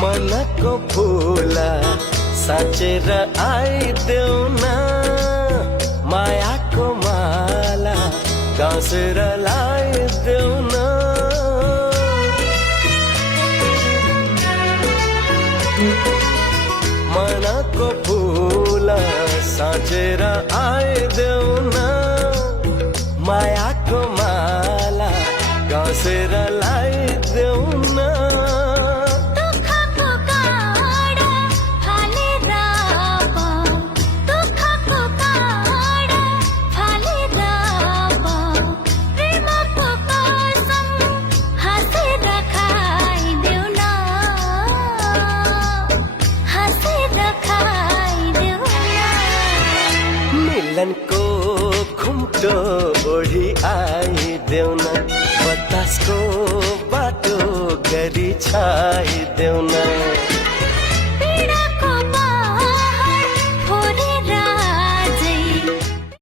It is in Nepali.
मनको फूला साँचेर आइदेऊ न, मायाको माला गाँसेर लाइदेऊ न। मनको फूला साँचेर आइदेऊ न, मायाको माला गाँसेर लाइदेऊ न। मिलनको घुम्टो ओढी आइदेऊ न, बतासको बाटो गरी छाइदेऊ न।